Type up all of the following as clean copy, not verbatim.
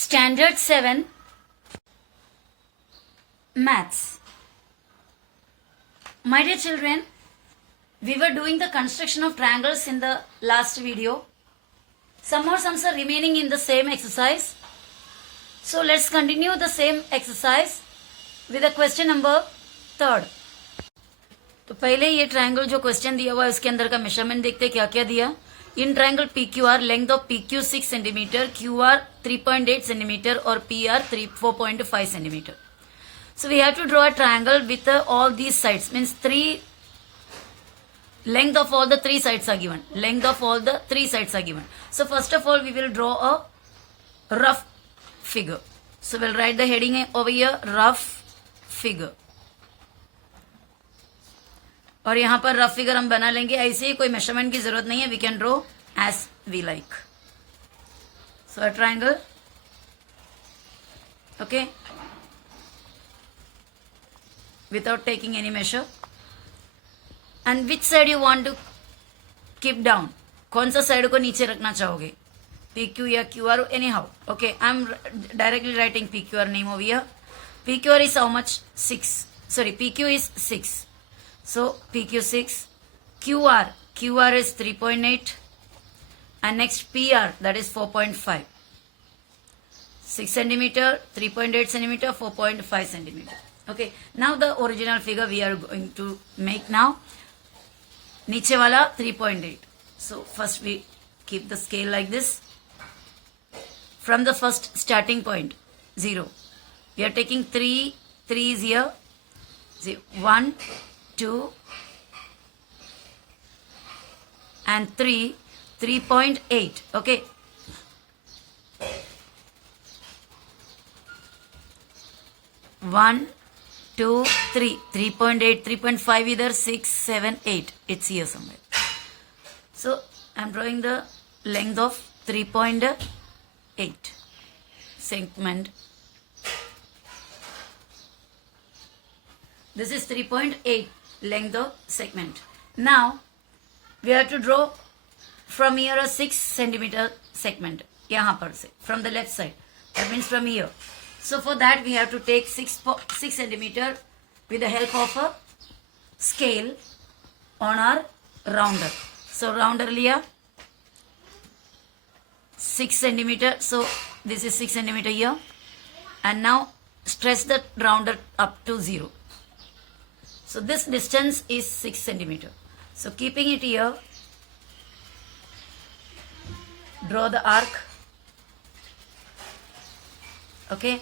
Standard 7 Maths. My dear children, we were doing the construction of triangles in the last video. Some more sums are remaining in the same exercise. So let's continue the same exercise with the question number 3rd. तो पहले ये triangle जो question दिया हुआ है उसके अंदर का मेजरमेंट देखते हैं क्या क्या दिया. In triangle PQR length of PQ 6 centimetre, QR 3.8 centimetre और PR 4.5 centimetre. So we have to draw a triangle with all these sides, means length of all the three sides are given. Length of all the three sides are given. So first of all we will draw a rough figure. So we'll write the heading over here, rough figure. और यहाँ पर rough figure हम बना लेंगे. ऐसे ही कोई measurement की जरूरत नहीं है. We can draw as we like. So a triangle. Okay, without taking any measure. And which side you want to keep down? कौन सा साइड को नीचे रखना चाहोगे? PQ या QR, anyhow. Okay, I'm directly writing PQR name over here. PQR is how much? 6. Sorry, PQ is 6. So PQ 6. QR is 3.8. And next PR, that is 4.5. 6 centimeter, 3.8 centimeter, 4.5 centimeter. Okay, now the original figure we are going to make now. नीचे वाला 3.8. So first we keep the scale like this. From the first starting point, 0. We are taking 3 is here. 0, 1, 2, and 3. 3.8. Okay. One, 2, 3. 3.8, 3.5 either, 6, 7, 8. It's here somewhere. So I'm drawing the length of 3.8 segment. This is 3.8 length of segment. Now we have to draw from here a 6 centimeter segment. यहाँ पर से, from the left side. That means from here. So for that we have to take 6 centimeter with the help of a scale on our rounder. So rounder लिया 6 centimeter. So this is 6 centimeter here. And now stretch the rounder up to 0. So this distance is 6 centimeter. So keeping it here, draw the arc. Okay,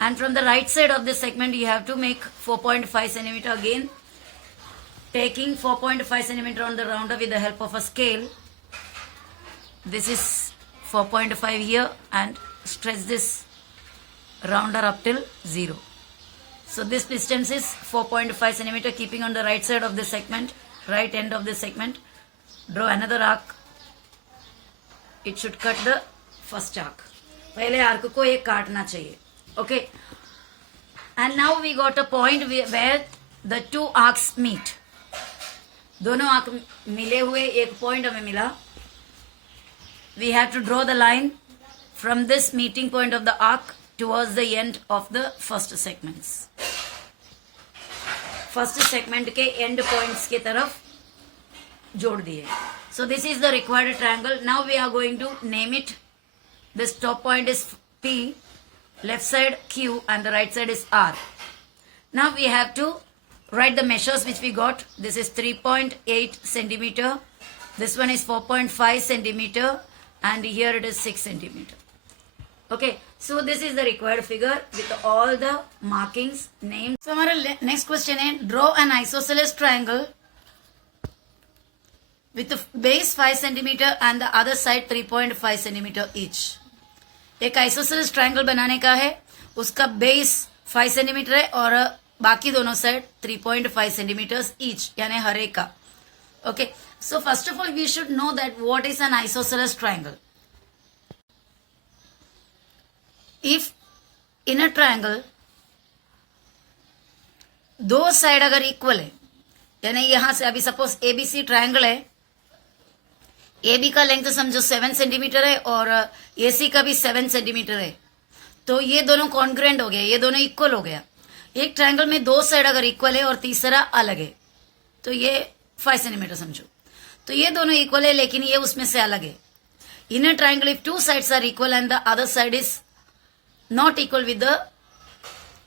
and from the right side of this segment you have to make 4.5 centimeter again, taking 4.5 centimeter on the rounder with the help of a scale. This is 4.5 here, and stretch this rounder up till 0. So this distance is 4.5 centimeter, keeping on the right side of this segment, right end of this segment. Draw another arc. It should cut the first arc. पहले arc को एक काटना चाहिए. Okay, and now we got a point where the two arcs meet. दोनों arc मिले हुए एक point हमें मिला. We have to draw the line from this meeting point of the arc towards the end of the first segments. First segment के end points के तरफ जोड़ दिए. So this is the required triangle. Now we are going to name it. This top point is P, left side Q, and the right side is R. Now we have to write the measures which we got. This is 3.8 centimeter. This one is 4.5 centimeter, and here it is 6 centimeter. Okay, so this is the required figure with all the markings, names. So हमारा next question है, draw an isosceles triangle with the base 5 centimeter and the other side 3.5 centimeter each. एक isosceles triangle बनाने का है, उसका base 5 centimetre है और बाकी दोनों साइड 3.5 सेंटीमीटर्स ईच, यानी हर एक का. Okay, so first of all we should know that what is an isosceles triangle. If in a triangle दो साइड अगर इक्वल है, यानी यहां से अभी सपोज ABC ट्रायंगल है, AB का लेंथ समझो 7 सेंटीमीटर है और AC का भी 7 सेंटीमीटर है. तो ये दोनों कॉन्ग्रुएंट हो गया, ये दोनों इक्वल हो गया। एक ट्रायंगल में दो साइड अगर इक्वल है और तीसरा अलग है तो ये 5 सेंटीमीटर समझो, तो ये दोनों इक्वल है लेकिन ये उसमें से अलग है। In a triangle if two sides are equal and the other side is not equal with the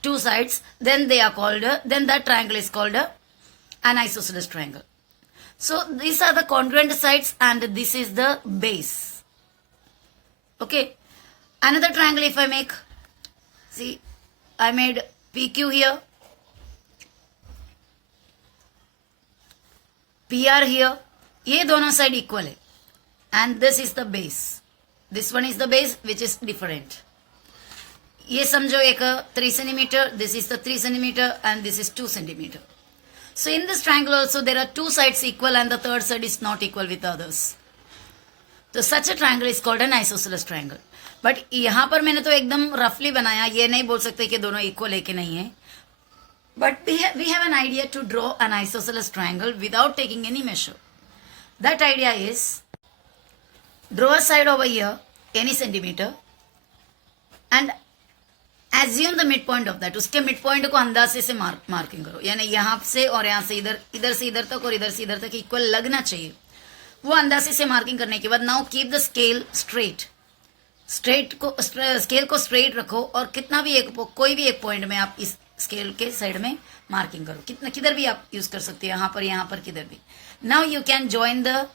two sides, then they are called, then that triangle is called an isosceles triangle. So these are the congruent sides and this is the base. Okay, another triangle if I make, see I made PQ here, PR here, ये दोनों side equal है and this is the base, this one is the base which is different. ये समझो एक 3 centimetre, this is the 3 centimetre and this is 2 centimetre. So in this triangle also there are two sides equal and the third side is not equal with others. तो such a triangle is called an isosceles triangle. But यहाँ पर मैंने तो एकदम रफली बनाया, ये नहीं बोल सकते कि दोनों इक्वल है कि नहीं है. But we have an idea to draw an isosceles triangle without taking any measure. That idea is draw a side over here any centimeter and assume the midpoint of that. उसके mid point को अंदाजे से marking करो, यानी यहाँ से और यहाँ से इधर, इधर से इधर तक और इधर से इधर तक इक्वल लगना चाहिए, वो अंदाजे से मार्किंग करने के बाद now keep the scale straight. Straight को स्केल को स्ट्रेट रखो और कितना भी एक कोई भी एक पॉइंट में आप इस स्केल के साइड में मार्किंग करो, कितना किधर भी आप यूज कर सकते हो, यहाँ पर किधर भी. Now you can join the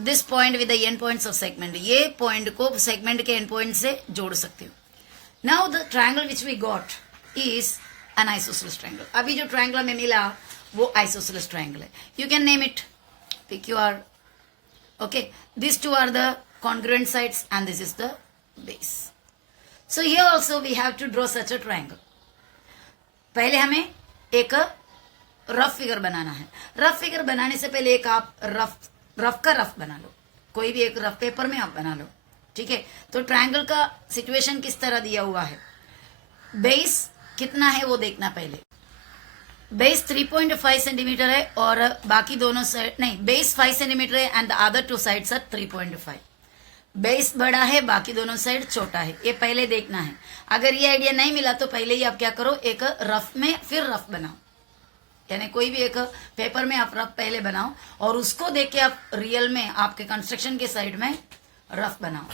this point with the end points of segment. ये पॉइंट को सेगमेंट के एंड पॉइंट से जोड़ सकते हो. Now the triangle which we got is an isosceles triangle. अभी जो triangle हमें मिला वो isosceles triangle है. You can name it PQR. Okay, these two are the congruent sides and this is the base. So here also we have to draw such a triangle. पहले हमें एक rough figure बनाना है. Rough figure बनाने से पहले एक आप rough का रफ बना लो, कोई भी एक रफ पेपर में आप बना लो. ठीक है, तो ट्रायंगल का सिचुएशन किस तरह दिया हुआ है, बेस कितना है वो देखना. पहले बेस 3.5 सेंटीमीटर है और बाकी दोनों साइड नहीं, बेस 5 सेंटीमीटर है and the other two sides are 3.5. Base बड़ा है, बाकी दोनों साइड छोटा है, ये पहले देखना है. अगर ये आइडिया नहीं मिला तो पहले ही आप क्या करो, एक रफ में फिर रफ बनाओ, यानी कोई भी एक पेपर में आप रफ पहले बनाओ और उसको देख के आप रियल में आपके कंस्ट्रक्शन के साइड में रफ बनाओ.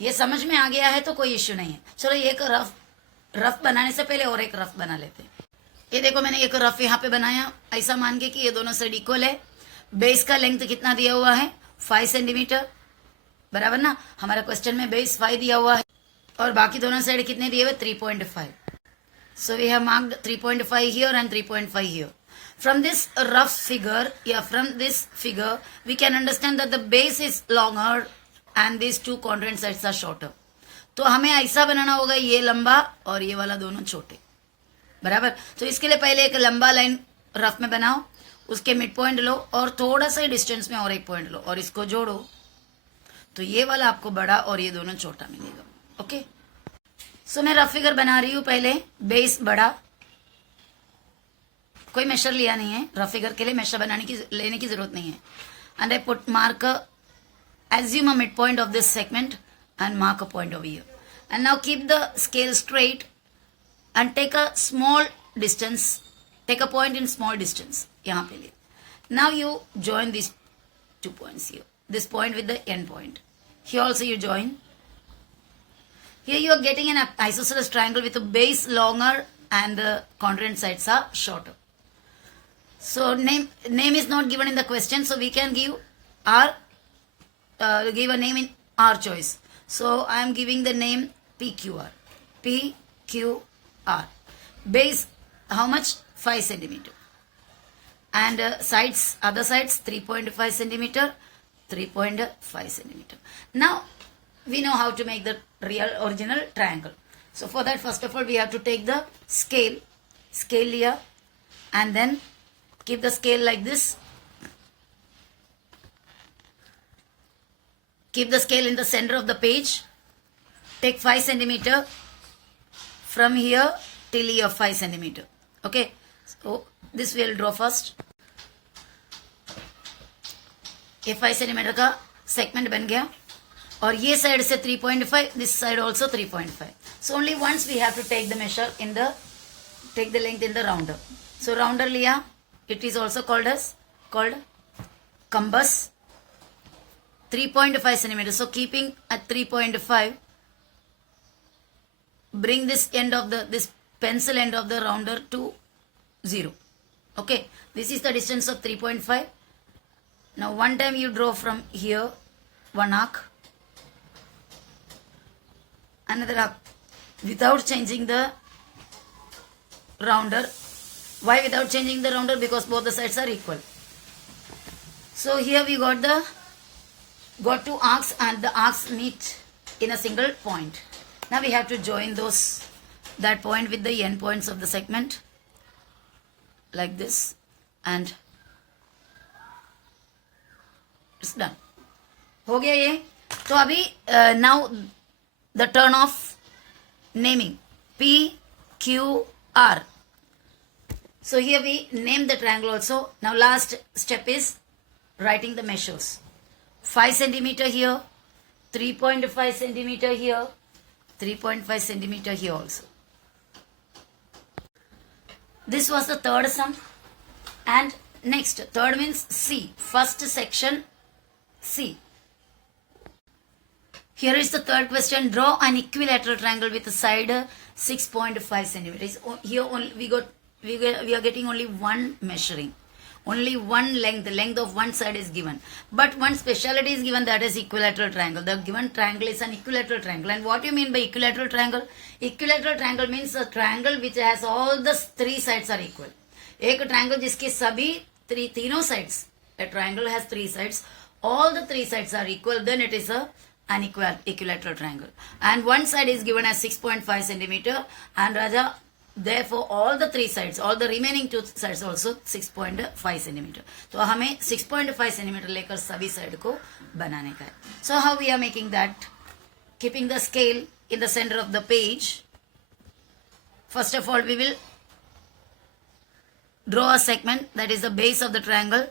ये समझ में आ गया है तो कोई इश्यू नहीं है. चलो एक रफ बनाने से पहले और एक रफ बना लेते हैं. ये देखो मैंने एक रफ यहाँ पे बनाया, ऐसा मान के कि ये दोनों साइड इक्वल है. बेस का लेंथ कितना दिया हुआ है, 5 सेंटीमीटर, बराबर ना. हमारा क्वेश्चन में बेस 5 दिया हुआ है और बाकी दोनों साइड कितने दिए हुए, 3.5. So we have marked 3.5 here and 3.5 here. From this rough figure, from this figure, we can understand that the base is longer and these two congruent sides are shorter. तो हमें ऐसा बनाना होगा, ये लंबा और ये वाला दोनों छोटे, बराबर. तो इसके लिए पहले एक लंबा लाइन रफ में बनाओ, उसके मिड पॉइंट लो और थोड़ा सा डिस्टेंस में और एक पॉइंट लो और इसको जोड़ो, तो ये वाला आपको बड़ा और ये दोनों छोटा मिलेगा. ओके, सो मैं रफ फिगर बना रही हूँ. पहले बेस बड़ा, कोई मेशर लिया नहीं है, रफ फिगर के लिए मेशर लेने की जरूरत नहीं है. And I put mark assume a midpoint of this segment and mark a point over here. And now keep the scale straight and take a small distance, take a point in small distance. यहाँ पे लिए. Now you join these 2 points here. This point with the end point. Here also you join. Here you are getting an isosceles triangle with a base longer and the congruent sides are shorter. So name is not given in the question, so we can give give a name in our choice. So I am giving the name PQR. PQR. Base how much? 5 centimeter. And sides, other sides 3.5 centimeter, 3.5 centimeter. Now we know how to make the real original triangle. So for that, first of all, we have to take the scale here, and then keep the scale like this. Keep the scale in the center of the page. Take 5 centimeter from here till here 5 centimeter. Okay, so this we'll draw first. ये 5 centimetre का segment बन गया और ये side से 3.5, this side also 3.5. So only once we have to take the measure in the, take the length in the rounder. So rounder लिया, it is also called compass, 3.5 centimeters. So keeping at 3.5, bring this end of the, this pencil end of the rounder to 0. Okay, this is the distance of 3.5. Now one time you draw from here one arc, another arc, without changing the rounder. Why without changing the rounder? Because both the sides are equal. So here we got two arcs, and the arcs meet in a single point. Now we have to join that point with the end points of the segment like this, and it's done. हो गया ये. तो अभी now the turn of naming, P, Q, R. So here we name the triangle also. Now last step is writing the measures. 5 centimeter here, 3.5 centimeter here, 3.5 centimeter here also. This was the third sum. And next, third means C, first section C. Here is the third question. Draw an equilateral triangle with a side 6.5 centimeters. Here only we are getting only one measuring. Only one length, the length of one side is given. But one speciality is given, that is equilateral triangle. The given triangle is an equilateral triangle. And what do you mean by equilateral triangle? Equilateral triangle means a triangle which has all the three sides are equal. एक triangle जिसके सभी तीनों sides, a triangle has three sides, all the three sides are equal, then it is an equilateral triangle. And one side is given as 6.5 centimeter, and Raja, therefore all the three sides, all the remaining two sides also 6.5 centimeter. तो हमें 6.5 centimeter लेकर सभी side को बनाने का है. So how we are making that? Keeping the scale in the center of the page. First of all, we will draw a segment, that is the base of the triangle,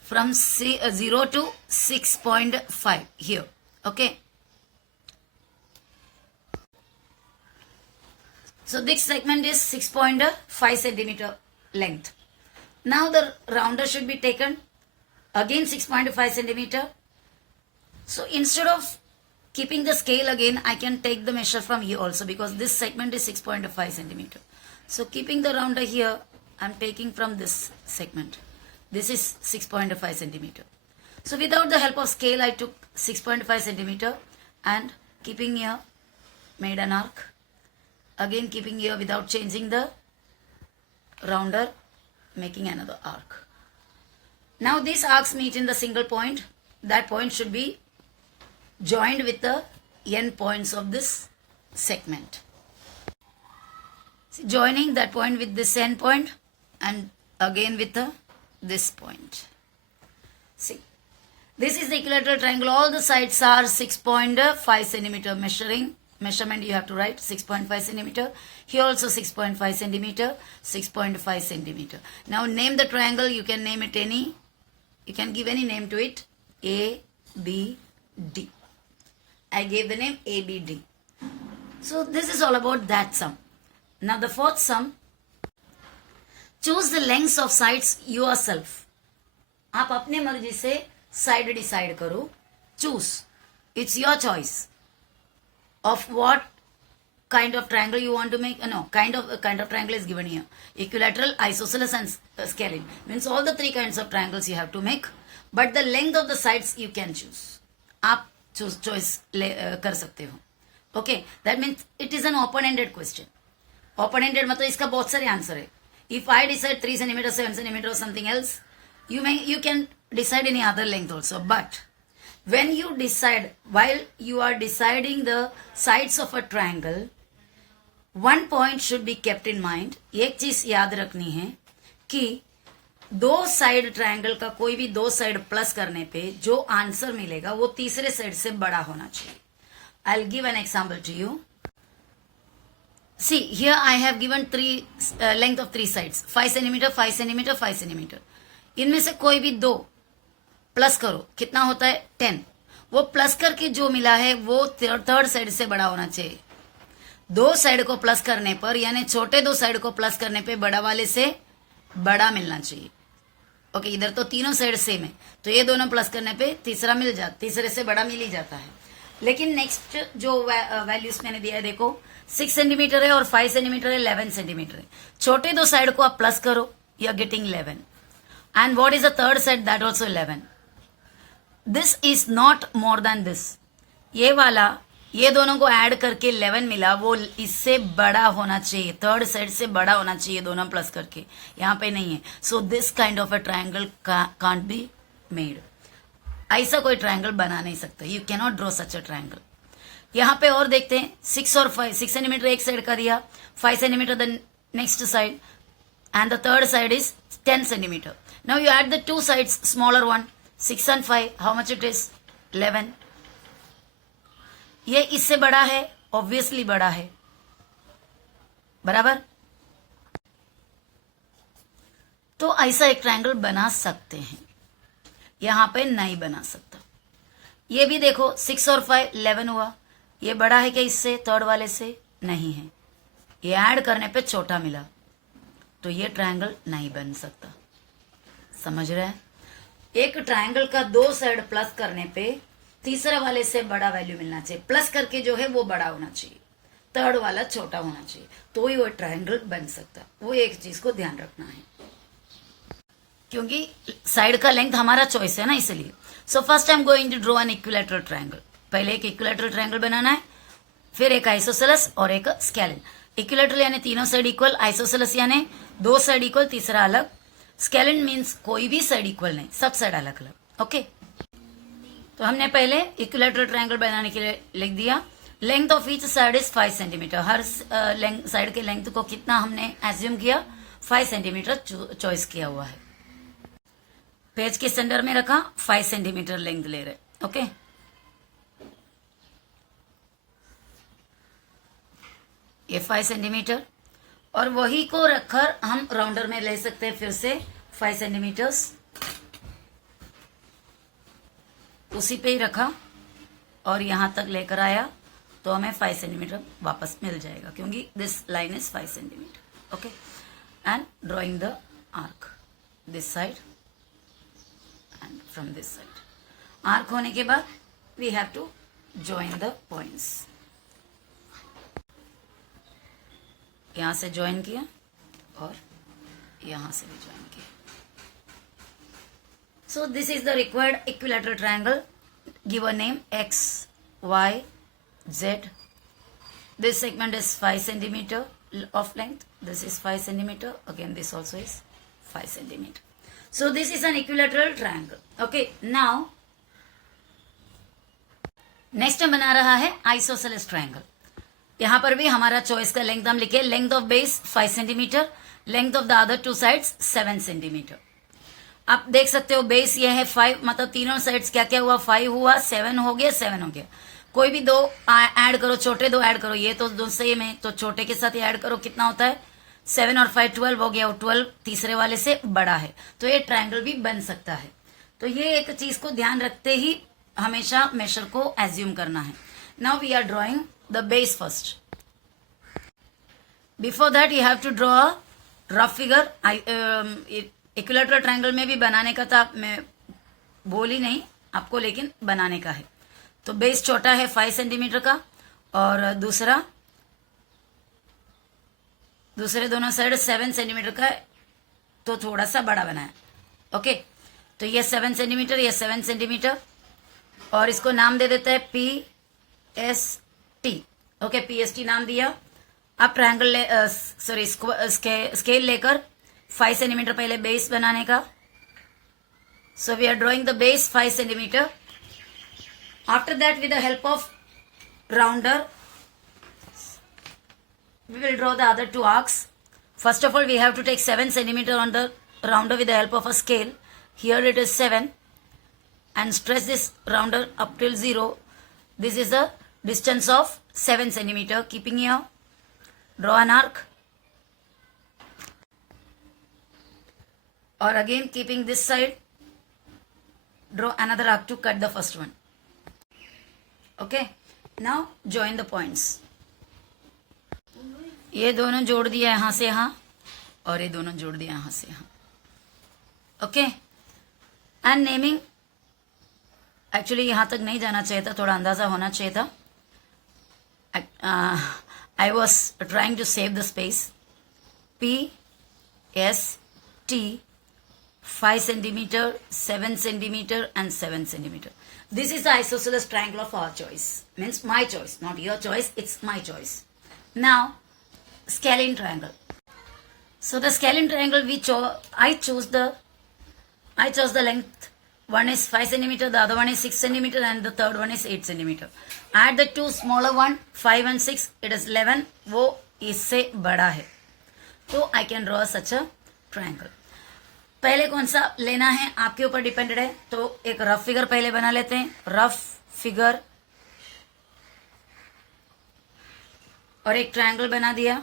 from 0 to 6.5 here. Okay. So this segment is 6.5 centimeter length. Now the rounder should be taken, again 6.5 centimeter. So instead of keeping the scale again, I can take the measure from here also, because this segment is 6.5 centimeter. So keeping the rounder here, I am taking from this segment. This is 6.5 centimeter. So without the help of scale, I took 6.5 centimeter and keeping here, made an arc. Again keeping here without changing the rounder, making another arc. Now these arcs meet in the single point. That point should be joined with the end points of this segment. See, joining that point with this end point and again with this point. See, this is the equilateral triangle. All the sides are 6.5 centimeter measurement you have to write, 6.5 centimeter. Here also 6.5 centimeter, 6.5 centimeter. Now name the triangle. You can name it any. You can give any name to it. A, B, D. I gave the name A, B, D. So this is all about that sum. Now the fourth sum. Choose the lengths of sides yourself. आप अपने मर्जी से side decide करो. Choose. It's your choice. Of what kind of triangle you want to make. No, kind of triangle is given here. Equilateral, isosceles and scalene. Means all the three kinds of triangles you have to make. But the length of the sides you can choose. आप choice कर सकते हो. Okay, that means it is an open-ended question. Open-ended मतलब इसका बहुत सारे answer है. If I decide 3 centimeter, 7 centimeter or something else, you can decide any other length also. But when you decide, while you are deciding the sides of a triangle, one point should be kept in mind. एक चीज याद रखनी है कि दो side triangle का कोई भी दो साइड प्लस करने पे जो आंसर मिलेगा वो तीसरे साइड से बड़ा होना चाहिए. I'll give an example to you. See, here I have given length of three sides. 5 centimeter, 5 centimeter, 5 centimeter. इनमें से कोई भी दो प्लस करो, कितना होता है 10. वो प्लस करके जो मिला है वो थर्ड साइड से बड़ा होना चाहिए। दो साइड को प्लस करने पर, यानी छोटे दो साइड को प्लस करने पे बड़ा वाले से बड़ा मिलना चाहिए। ओके, इधर तो तीनों साइड सेम है, तो ये दोनों प्लस करने पे तीसरे से बड़ा मिल ही जाता है। लेकिन नेक्स्ट जो वैल्यूज मैंने दिया है, देखो 6 सेंटीमीटर है और 5 सेंटीमीटर है, 11 सेंटीमीटर है। छोटे दो साइड को आप प्लस करो, you are getting 11। And what is the third side? That also 11। This is not more than this. ये वाला, ये दोनों को ऐड करके 11 मिला, वो इससे बड़ा होना चाहिए, थर्ड साइड से बड़ा होना चाहिए, दोनों प्लस करके। यहाँ पे नहीं है। So this kind of a triangle can't be made. ऐसा कोई ट्रायंगल बना नहीं सकता। You cannot draw such a triangle. यहाँ पे और देखते हैं, 6 और 5, 6 सेंटीमीटर एक साइड का दिया, 5 centimetre the next side, and the third side is 10 centimetre. Now you add the two sides, smaller one, 6 and 5, how much it is? 11. ये इससे बड़ा है, ऑब्वियसली बड़ा है, बराबर। तो ऐसा एक ट्रायंगल बना सकते हैं, यहां पे नहीं बना सकता। ये भी देखो 6 और 5 11 हुआ, ये बड़ा है क्या इससे, थर्ड वाले से? नहीं है, ये ऐड करने पे छोटा मिला, तो ये ट्रायंगल नहीं बन सकता। समझ रहे हैं? एक ट्रायंगल का दो साइड प्लस करने पे तीसरा वाले से बड़ा वैल्यू मिलना चाहिए, प्लस करके जो है वो बड़ा होना चाहिए, थर्ड वाला छोटा होना चाहिए, तो ही वो ट्रायंगल बन सकता। वो एक चीज को ध्यान रखना है, क्योंकि साइड का लेंथ हमारा चॉइस है ना, इसलिए। So first I am going to draw an equilateral triangle. पहले एक इक्विलैटरल ट्रायंगल बनाना है, फिर एक आइसोसेलेस और एक स्केलिन। इक्विलैटरल यानी तीनों साइड इक्वल, आइसोसेलेस यानी दो साइड इक्वल, तीसरा अलग, स्केलिन मीन्स कोई भी साइड इक्वल नहीं, सब साइड अलग अलग। ओके, तो हमने पहले इक्विलैटरल ट्रायंगल बनाने के लिए लिख दिया। Length of each side is 5 centimetre. Her side के लेंथ को कितना हमने एज्यूम किया? 5 सेंटीमीटर चॉइस किया हुआ है। पेज के सेंटर में रखा, 5 सेंटीमीटर लेंथ ले रहे। ओके, ये 5 सेंटीमीटर, और वही को रखकर हम राउंडर में ले सकते हैं फिर से 5 सेंटीमीटर्स, उसी पे ही रखा और यहां तक लेकर आया, तो हमें 5 सेंटीमीटर वापस मिल जाएगा, क्योंकि this line is 5 centimetre. Okay, and drawing the arc this side and from this side. Arc होने के बाद we have to join the points. यहां से ज्वाइन किया और यहां से भी ज्वाइन किया। So this is the required equilateral triangle. Give a name x, y, z. This segment is 5 centimeter of length. This is 5 centimeter. Again, this also is 5 centimeter. So this is an equilateral triangle. Okay, now next हम बना रहा है isosceles triangle. यहां पर भी हमारा choice का length हम लिखे, length of base 5 centimetre, length of the other two sides 7 centimetre. आप देख सकते हो बेस ये है 5, मतलब तीनों साइड्स क्या क्या हुआ, 5 हुआ, 7 हो गया, 7 हो गया। कोई भी दो ऐड करो, छोटे दो ऐड करो, ये तो दो सेम है, तो छोटे के साथ ही ऐड करो, कितना होता है 7 और 5 12 हो गया, और 12 तीसरे वाले से बड़ा है, तो ये ट्रायंगल भी बन सकता है। तो ये एक चीज को ध्यान रखते ही हमेशा मेजर को एज्यूम करना है। Now we are drawing the base first. Before that you have to draw a rough figure. Equilateral triangle में भी बनाने का था, मैं बोली नहीं आपको, लेकिन बनाने का है। तो बेस छोटा है 5 सेंटीमीटर का, और दूसरे दोनों साइड 7 सेंटीमीटर का है, तो थोड़ा सा बड़ा बनाया। ओके, तो ये 7 सेंटीमीटर, ये 7 सेंटीमीटर, और इसको नाम दे देते हैं PST। ओके, PST नाम दिया। अब ट्रायंगल स्केल लेकर 5 सेंटीमीटर पहले बेस बनाने का। So we are drawing the base 5 centimetre. After that with the help of rounder we will draw the other two arcs. First of all, we have to take 7 centimeter on the rounder with the help of a scale. Here it is 7, and stretch this rounder up till 0. This is the distance of 7 centimeter. Keeping here, draw an arc, or again keeping this side, draw another arc to cut the first one. Okay, now join the points. ये दोनों जोड़ दिया यहां से यहां और ये दोनों जोड़ दिया यहां से यहां. ओके, एंड नेमिंग एक्चुअली यहां तक नहीं जाना चाहिए था, थोड़ा अंदाजा होना चाहिए था. I was trying to save the space. P, S, T, 5 centimeter, 7 centimeter and 7 centimeter. This is the isosceles triangle of our choice. Means my choice, not your choice, it's my choice. Now, scalene triangle. So the scalene triangle I chose the length. One is 5 centimeter, the other one is 6 centimeter and the third one is 8 centimeter. Add the two smaller one, 5 and 6, it is 11. वो इससे बड़ा है. तो I can draw such a triangle. पहले कौन सा लेना है आपके ऊपर डिपेंडेड है. तो एक रफ फिगर पहले बना लेते हैं. रफ फिगर और एक ट्रायंगल बना दिया.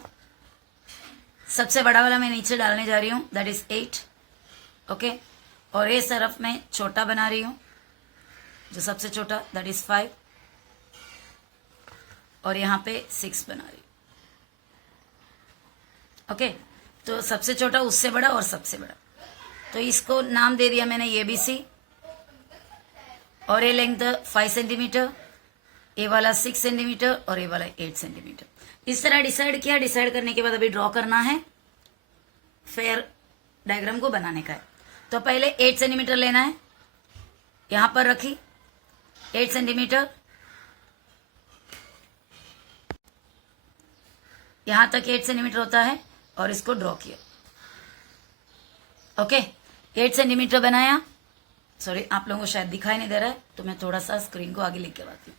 सबसे बड़ा वाला मैं नीचे डालने जा रही हूं, दैट इज 8. ओके, और ये तरफ मैं छोटा बना रही हूं, जो सबसे छोटा दैट इज 5, और यहां पे 6 बना रही हूं. ओके, तो सबसे छोटा, उससे बड़ा और सबसे बड़ा. तो इसको नाम दे दिया मैंने ABC, और ये लेंथ 5 सेंटीमीटर, ये वाला 6 सेंटीमीटर और ये वाला 8 सेंटीमीटर. इस तरह डिसाइड किया. डिसाइड करने के बाद अभी ड्रॉ करना है, फेयर डायग्राम को बनाने का है. तो पहले 8 सेंटीमीटर लेना है, यहां पर रखी 8 सेंटीमीटर, यहां तक 8 सेंटीमीटर होता है और इसको ड्रॉ किया. ओके, 8 सेंटीमीटर बनाया. सॉरी, आप लोगों को शायद दिखाई नहीं दे रहा है, तो मैं थोड़ा सा स्क्रीन को आगे लेके आती हूँ.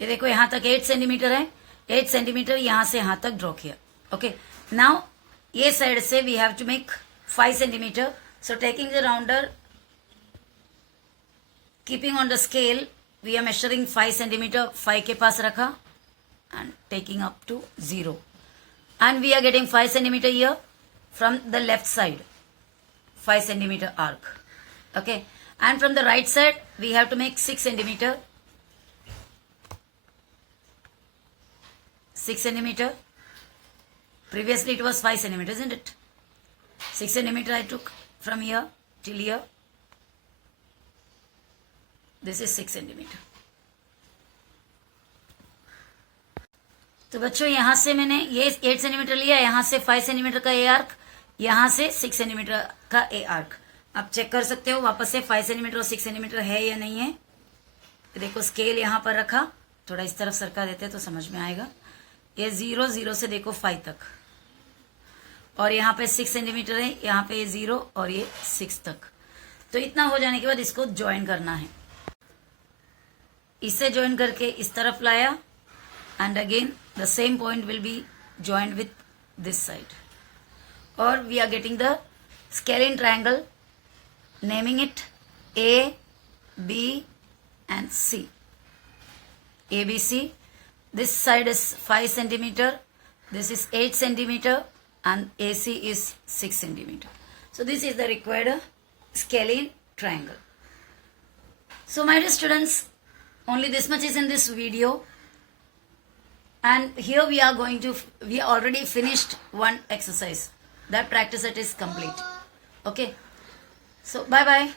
ये देखो, यहां तक 8 सेंटीमीटर है. 8 सेंटीमीटर यहां से यहां तक ड्रॉ किया. ओके, नाउ ये साइड से we have to make 5 centimetre. So taking the rounder, keeping on the scale, we are measuring 5 centimeter. 5 के पास रखा and taking up to 0. And we are getting 5 centimeter here from the left side. 5 centimeter arc. Okay. And from the right side, we have to make 6 centimeter. 6 centimeter. Previously it was 5 centimeter, isn't it? 6 centimeter I took from here till here. This is 6 centimeter. तो बच्चों यहां से मैंने ये 8 centimetre लिया, यहां से 5 centimetre का ए आर्क, यहां से 6 सेंटीमीटर का ए आर्क. आप चेक कर सकते हो वापस से 5 सेंटीमीटर और 6 सेंटीमीटर है या नहीं है. देखो स्केल यहां पर रखा, थोड़ा इस तरफ सरका देते तो समझ में आएगा. ये 0 0 से देखो 5 तक, और यहाँ पे 6 सेंटीमीटर है, यहाँ पे ये 0 और ये 6 तक. तो इतना हो जाने के बाद इसको ज्वाइन करना है. इससे ज्वाइन करके इस तरफ लाया, and again the same point will be joined with this side, और we are getting the scalene triangle, naming it A, B and C. ABC. This side is 5 centimeter, this is 8 centimeter, and AC is 6 centimeter. So this is the required scalene triangle. So my dear students, only this much is in this video, and here we already finished one exercise. That practice set is complete. Okay, so bye bye.